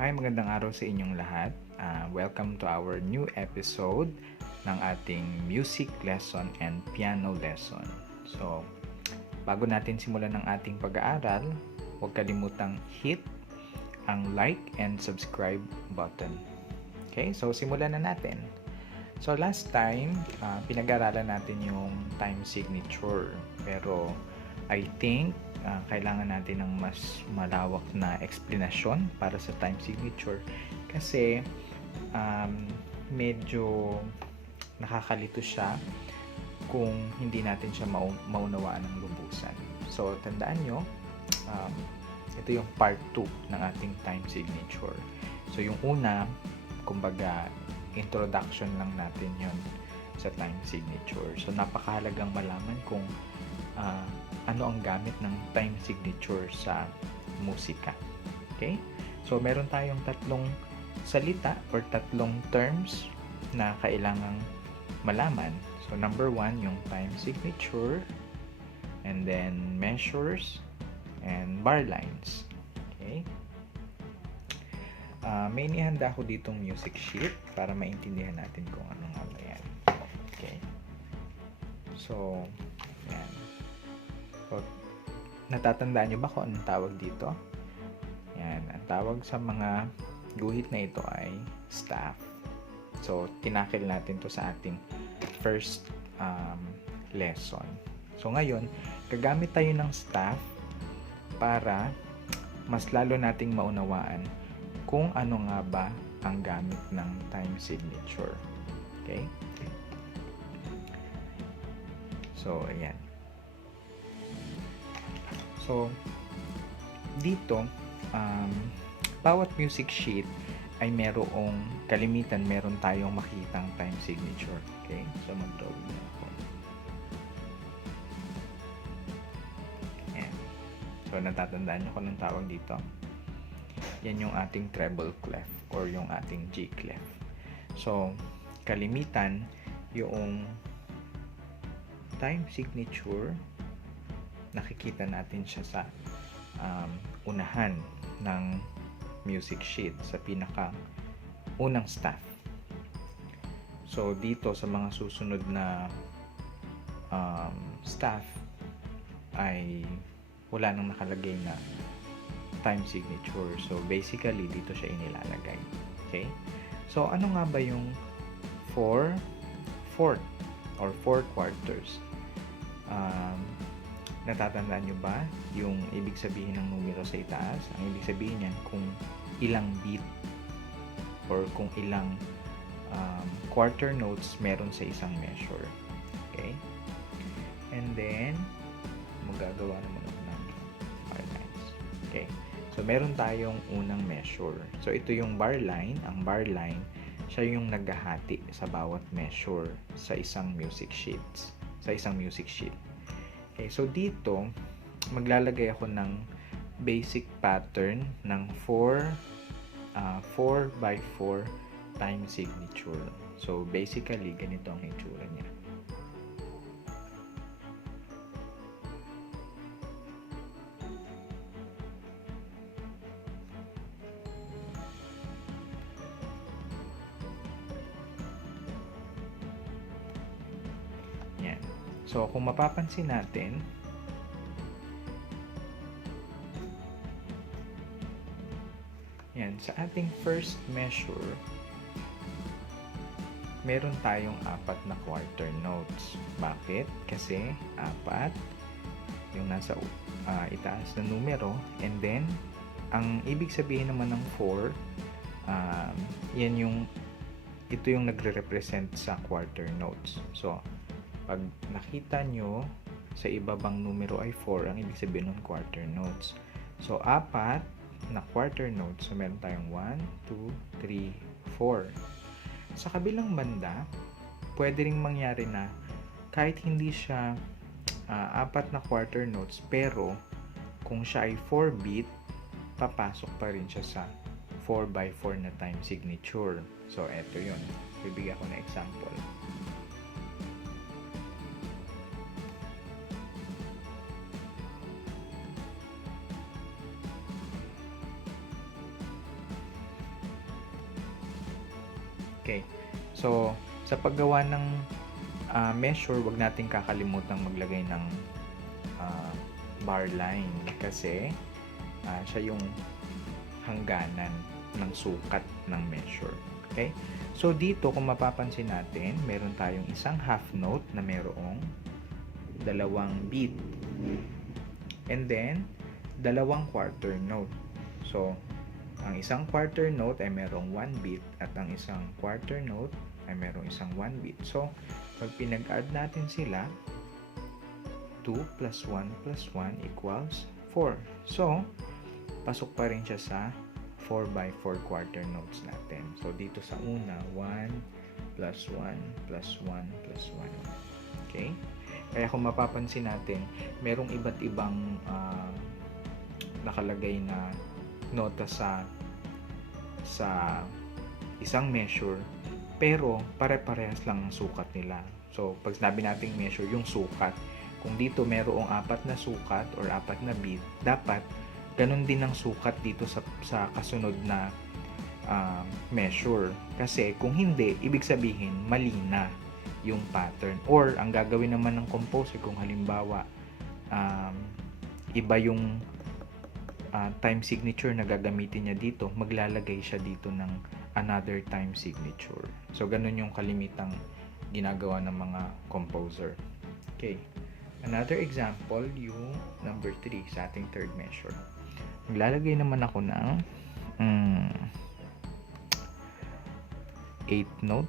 Hi, magandang araw sa inyong lahat. Welcome to our new episode ng ating music lesson and piano lesson. So, bago natin simulan ang ating pag-aaral, huwag kalimutang hit ang like and subscribe button. Okay, so simulan na natin. So, last time, pinag-aralan natin yung time signature. Pero, I think, kailangan natin ng mas malawak na explanation para sa time signature kasi medyo nakakalito siya kung hindi natin siya maunawaan ng lubusan. So, tandaan nyo, ito yung part 2 ng ating time signature. So, yung una, kumbaga, introduction lang natin yon sa time signature. So, napakahalagang malaman kung ano ang gamit ng time signature sa musika. Okay? So, meron tayong tatlong salita or tatlong terms na kailangang malaman. So, number 1, yung time signature, and then measures, and bar lines. Okay? May inihanda ko ditong music sheet para maintindihan natin kung ano nga ba yan. Okay? So, yan. So, natatandaan nyo ba kung anong tawag dito? Yan. Ang tawag sa mga guhit na ito ay staff. So, tinakil natin to sa ating first lesson. So, ngayon, gagamit tayo ng staff para mas lalo nating maunawaan kung ano nga ba ang gamit ng time signature. Okay? So, ayan. So, dito, bawat music sheet ay merong kalimitan, meron tayong makitang time signature. Okay? So, mag-drawing na ako. Ayan. So, natatandaan nyo kung anong tawag dito? Yan yung ating treble clef or yung ating G clef. So, kalimitan, yung time signature, nakikita natin siya sa unahan ng music sheet, sa pinaka unang staff. So, dito sa mga susunod na staff ay wala nang nakalagay na time signature. So, basically, dito siya inilalagay. Okay? So, ano nga ba yung 4/4 or 4 quarters? Natatandaan nyo ba yung ibig sabihin ng numero sa itaas? Ang ibig sabihin niyan kung ilang beat or kung ilang quarter notes meron sa isang measure. Okay? And then, magagawa naman ako ng bar lines. Okay? So, meron tayong unang measure. So, ito yung bar line. Ang bar line, siya yung naghahati sa bawat measure sa isang music sheet. Okay, so dito, maglalagay ako ng basic pattern ng 4/4 time signature. So, basically, ganito ang itsura niya. Yan. So, kung mapapansin natin, yan, sa ating first measure, meron tayong 4 na quarter notes. Bakit? Kasi 4 yung nasa itaas na numero, and then ang ibig sabihin naman ng 4, ito yung nagre-represent sa quarter notes. So, pag nakita nyo sa ibabang numero ay 4, ang ibig sabihin ng quarter notes. So, 4 na quarter notes. So, meron tayong 1, 2, 3, 4. Sa kabilang banda, pwede ring mangyari na kahit hindi siya 4 na quarter notes, pero kung siya ay 4 beat, papasok pa rin siya sa 4/4 na time signature. So, eto yun. Bibigyan ko na example. Okay. So, sa paggawa ng measure, wag nating kakalimutan maglagay ng bar line kasi siya yung hangganan ng sukat ng measure. Okay? So, dito kung mapapansin natin, meron tayong isang half note na merong dalawang beat. And then, dalawang quarter note. So, ang isang quarter note ay merong 1 beat at ang isang quarter note ay merong isang 1 beat. So, pag pinag-add natin sila, 2 plus 1 plus 1 equals 4. So, pasok pa rin siya sa 4 by 4 quarter notes natin. So, dito sa una, 1 plus 1 plus 1 plus 1. Okay? Kaya kung mapapansin natin, merong iba't ibang nakalagay na nota sa isang measure, pero pare-parehas lang ang sukat nila. So, pag sinabi nating measure, yung sukat, kung dito merong 4 na sukat or 4 na beat, dapat ganun din ang sukat dito sa kasunod na measure. Kasi kung hindi, ibig sabihin mali na yung pattern. Or ang gagawin naman ng composer, kung halimbawa iba yung time signature na gagamitin niya dito, maglalagay siya dito ng another time signature. So, ganun yung kalimitang ginagawa ng mga composer. Okay. Another example, yung number 3 sa ating third measure. Maglalagay naman ako ng 8th note.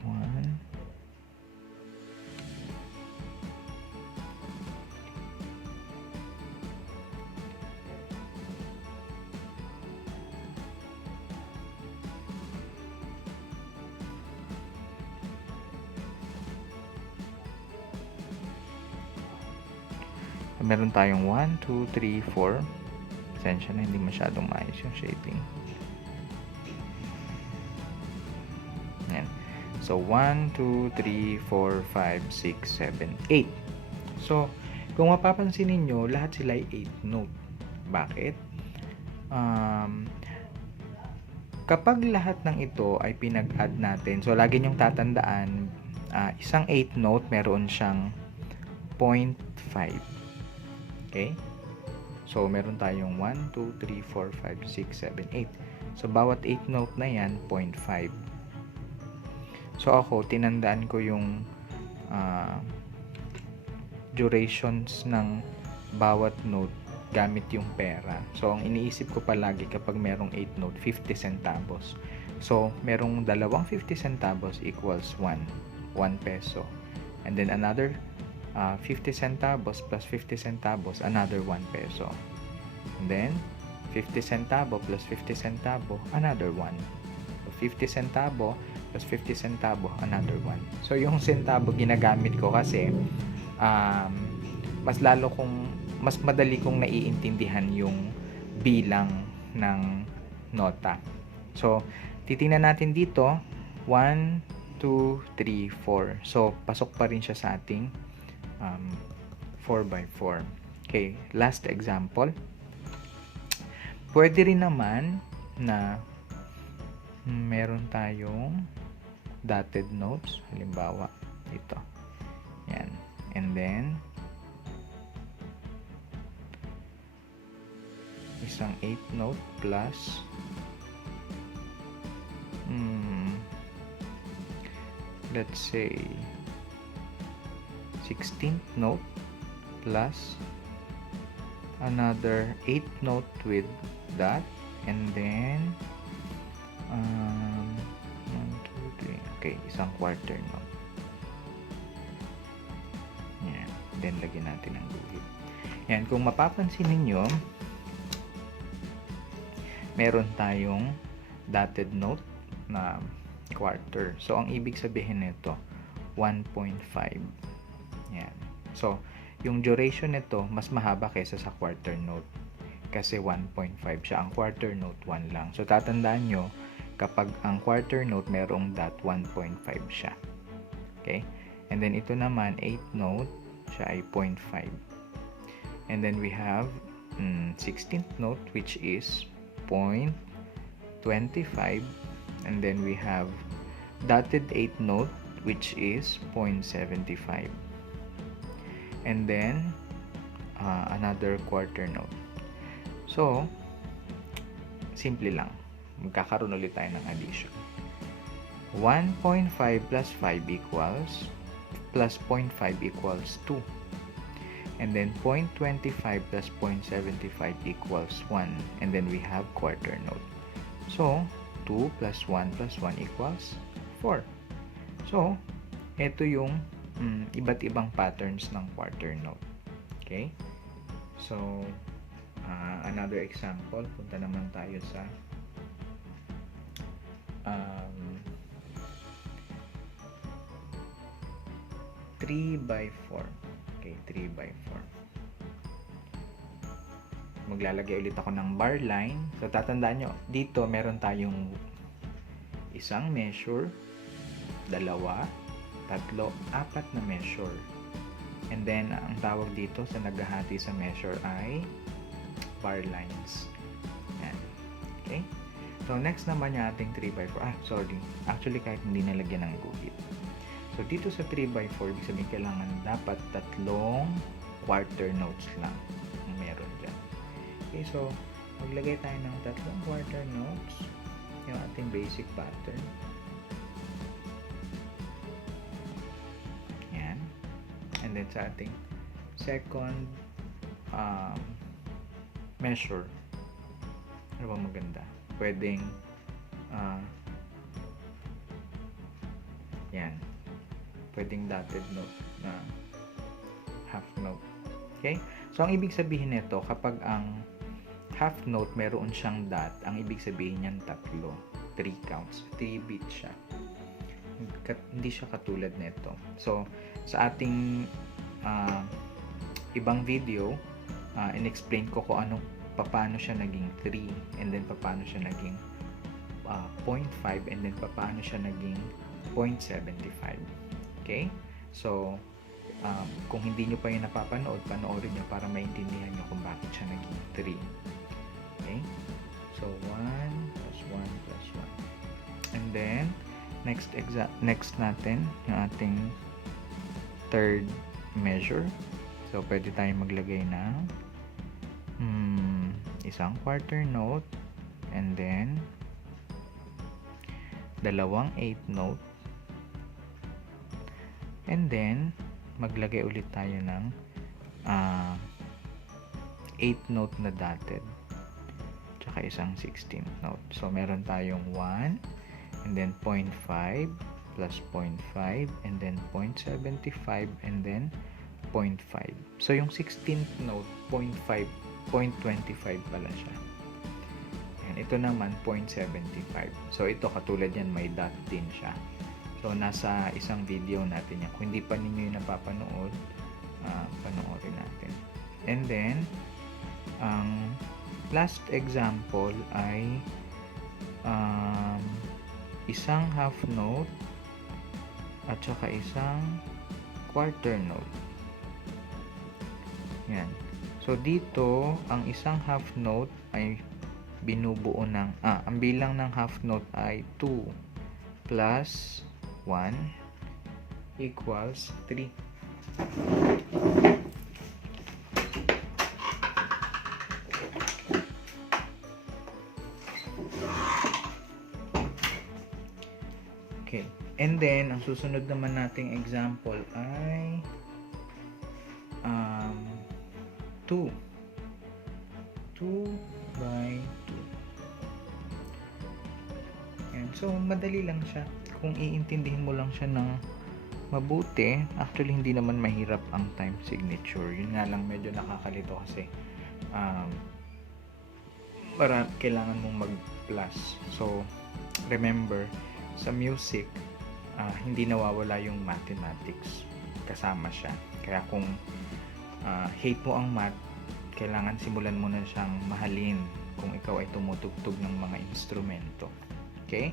1, meron tayong 1, 2, 3, 4. Pasensya na, hindi masyadong maayos yung shading. Yan. So, 1, 2, 3, 4, 5, 6, 7, 8. So, kung mapapansin ninyo, lahat sila ay 8 note. Bakit? Kapag lahat ng ito ay pinag-add natin, so lagi nyong tatandaan, isang 8 note, meron siyang 0.5. Okay? So, meron tayong 1, 2, 3, 4, 5, 6, 7, 8. So, bawat 8 note na yan, 0.5. So, ako, tinandaan ko yung durations ng bawat note gamit yung pera. So, ang iniisip ko palagi kapag merong 8 note, 50 centavos. So, merong dalawang 50 centavos equals 1 peso. And then, another 50 centavos plus 50 centavos, another 1 peso. And then, 50 centavo plus 50 centavo, another 1. So, 50 centavo plus 50 centavo, another 1. So, yung centavo ginagamit ko kasi mas madali kong naiintindihan yung bilang ng nota. So, titingnan natin dito, 1, 2, 3, 4. So, pasok pa rin siya sa ating 4 by 4. Okay, last example. Pwede rin naman na meron tayong dotted notes. Halimbawa, ito. Yan. And then, isang 8th note plus let's say 16th note plus another 8th note with that, and then 1, 2, 3. Okay, isang quarter note. Yan. Then lagyan natin ang guhit. Yan, kung mapapansin ninyo, meron tayong dotted note na quarter. So, ang ibig sabihin nito, 1.5. Yan. So, yung duration nito, mas mahaba kaysa sa quarter note. Kasi 1.5 siya. Ang quarter note, 1 lang. So, tatandaan nyo, kapag ang quarter note, merong dot, 1.5 siya. Okay? And then, ito naman, 8th note, siya ay 0.5. And then, we have 16th note, which is 0.5. 0.25, and then we have dotted 8th note, which is 0.75, and then another quarter note. So, simple lang. Magkakaroon ulit tayo ng addition. 1.5 plus 5 equals, plus 0.5 equals 2. And then 0.25 plus 0.75 equals 1. And then we have quarter note. So, 2 plus 1 plus 1 equals 4. So, ito yung iba't ibang patterns ng quarter note. Okay? So, another example, punta naman tayo sa 3/4. Okay, 3/4. Maglalagay ulit ako ng bar line. So, tatandaan nyo, dito meron tayong isang measure, 2, 3, 4 na measure. And then, ang tawag dito sa naghahati sa measure ay bar lines. Yan. Okay? So, next naman yung ating 3/4. Sorry. Actually, kahit hindi nalagyan ng guhit. So, dito sa 3/4, ibig sabihin kailangan dapat 3 quarter notes lang ang meron dyan. Okay, so, maglagay tayo ng 3 quarter notes. Yung ating basic pattern. Yan. And then, sa ating second measure. Ano bang maganda? Pwedeng yan. Pwedeng dotted note na half note. Okay? So, ang ibig sabihin nito, kapag ang half note meron siyang dot, ang ibig sabihin niyan 3 counts. 3 beats siya. Hindi siya katulad nito. So, sa ating ibang video, in-explain ko kung paano siya naging 3, and then paano siya naging 0.5, and then paano siya naging 0.75. Okay? So, kung hindi nyo pa yung napapanood, panoorin nyo para maintindihan nyo kung bakit siya naging 3. Okay? So, 1 plus 1 plus 1. And then, next natin, yung ating third measure. So, pwede tayong maglagay ng isang quarter note, and then 2 8th note, and then maglagay ulit tayo ng 8th note na dotted, tsaka isang 16th note. So, meron tayong 1, and then 0.5 plus 0.5, and then 0.75, and then 0.5. So, yung 16th note, 0.25 pala siya. And ito naman, 0.75. So, ito katulad yan, may dot din siya. So, nasa isang video natin yan. Kung hindi pa ninyo yung napapanood, panoorin natin. And then, ang last example ay isang half note at saka isang quarter note. Yan. So, dito, ang isang half note ay binubuo ng, ang bilang ng half note ay 2 plus 1 equals 3. Okay. And then, ang susunod naman nating example ay 2 by 2. Yan. So, madali lang siya. Kung iintindihin mo lang siya ng mabuti, actually hindi naman mahirap ang time signature. Yun nga lang medyo nakakalito kasi kailangan mong mag-plus. So, remember, sa music, hindi nawawala yung mathematics. Kasama siya. Kaya kung hate mo ang math, kailangan simulan mo na siyang mahalin kung ikaw ay tumutugtog ng mga instrumento. Okay?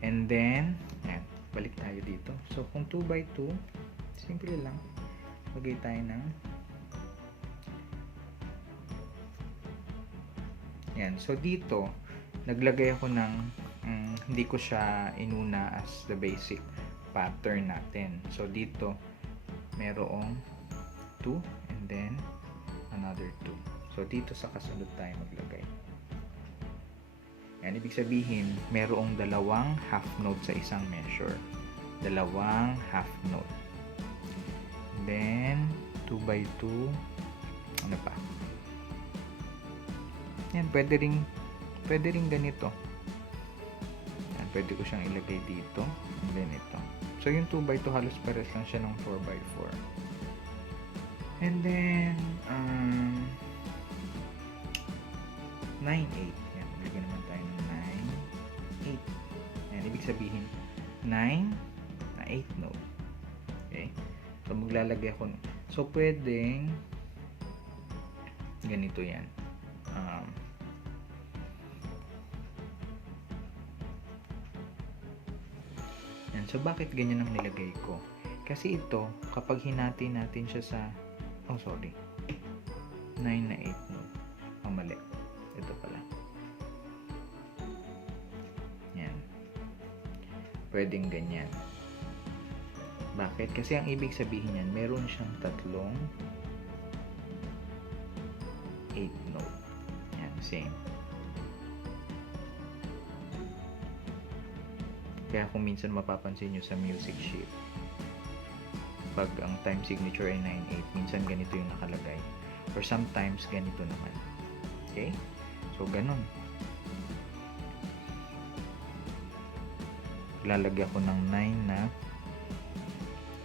And then, yan, balik tayo dito. So, kung 2 by 2, simple lang. Lagay tayo ng yan. So, dito, naglagay ako ng hindi ko siya inuna as the basic pattern natin. So dito merong 2 and then another 2. So dito sa kasunod tayo maglagay. Yan, ibig sabihin merong dalawang half note sa isang measure. Dalawang half note. And then 2 by 2. Ano pa? Yan, pwede ring ganito. Yan, pwede ko siyang ilagay dito. And then ito. So, yung 2 by 2 halos pares lang siya ng 4 by 4. And then, 9, 8. Yan, ilagay naman tayo ng 9, 8. Yan, ibig sabihin, 9 na 8 note. Okay? So, maglalagay ako. So, pwedeng ganito yan. Yan. So, bakit ganyan ang nilagay ko? Kasi ito, kapag hinati natin siya sa 9 na 8 note. Mali. Ito pala. Yan. Pwedeng ganyan. Bakit? Kasi ang ibig sabihin yan, meron siyang tatlong 8 note. Yan, same. Kaya kung minsan mapapansin nyo sa music sheet, pag ang time signature ay 9-8, minsan ganito yung nakalagay. Or sometimes ganito naman. Okay? So, ganun. Lalagyan ko ng 9 na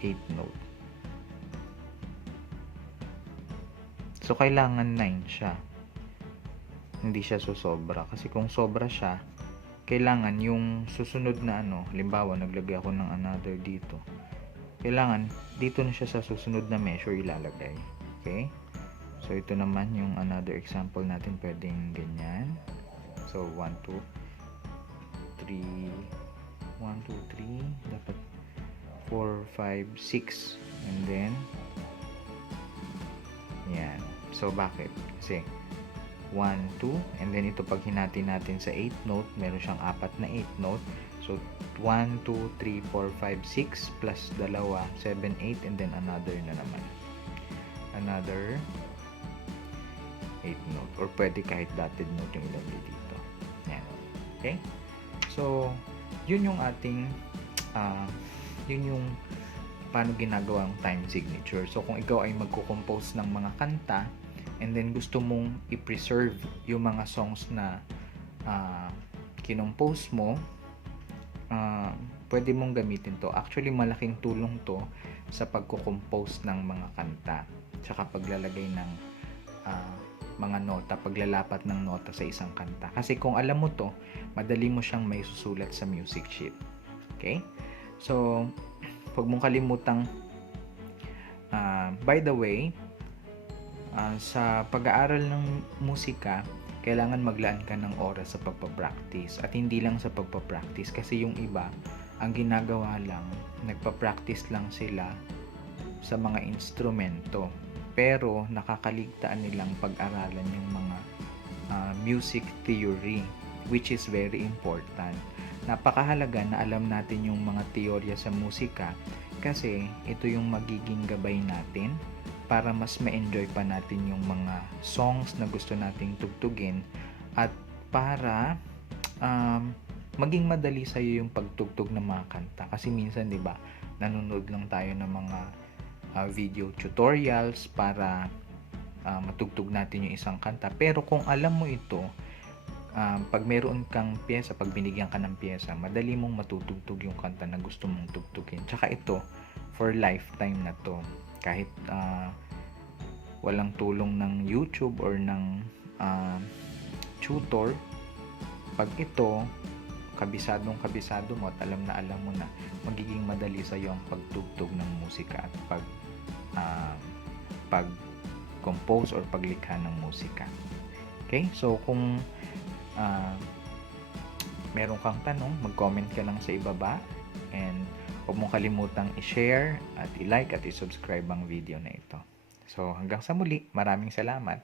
8 note. So, kailangan 9 siya. Hindi siya susobra. Kasi kung sobra siya, kailangan yung susunod na halimbawa, naglagay ako ng another dito. Kailangan, dito na siya sa susunod na measure ilalagay. Okay? So, ito naman yung another example natin. Pwedeng ganyan. So, 1, 2, 3. 1, 2, 3. Dapat 4, 5, 6. And then, yan. So, bakit? Kasi, 1, 2, and then ito pag hinati natin sa 8 note, meron siyang 4 na 8 note. So, 1, 2, 3, 4, 5, 6 plus 2, 7, 8, and then another na naman. Another 8 note. Or pwede kahit dotted note yung ilagay dito. Yan. Okay? So, yun yung ating yun yung paano ginagawa ang time signature. So, kung ikaw ay magko-compose ng mga kanta, and then gusto mong i-preserve yung mga songs na kinompose mo, pwede mong gamitin to. Actually, malaking tulong to sa pagko-compose ng mga kanta, tsaka paglalagay ng mga nota, paglalapat ng nota sa isang kanta. Kasi kung alam mo to, madali mo siyang may susulat sa music sheet. Okay? So, huwag mong kalimutang by the way, sa pag-aaral ng musika, kailangan maglaan ka ng oras sa pagpa-practice. At hindi lang sa pagpa-practice, kasi yung iba, ang ginagawa lang, nagpa-practice lang sila sa mga instrumento. Pero nakakaligtaan nilang pag-aralan yung mga music theory, which is very important. Napakahalaga na alam natin yung mga teorya sa musika, kasi ito yung magiging gabay natin para mas ma-enjoy pa natin yung mga songs na gusto nating tugtugin, at para maging madali sa'yo yung pagtugtog ng mga kanta. Kasi minsan, di ba, nanonood lang tayo ng mga video tutorials para matugtog natin yung isang kanta. Pero kung alam mo ito, pag meron kang pyesa, pag binigyan ka ng pyesa, madali mong matutugtog yung kanta na gusto mong tugtugin. Tsaka ito, for lifetime na to. Kahit walang tulong ng YouTube or ng tutor, pag ito, kabisado mo at alam mo na, magiging madali sa iyo ang pagtugtog ng musika at pag-compose or paglikha ng musika. Okay? So, kung meron kang tanong, mag-comment ka lang sa ibaba, and huwag mong kalimutang i-share at i-like at i-subscribe ang video na ito. So, hanggang sa muli, maraming salamat.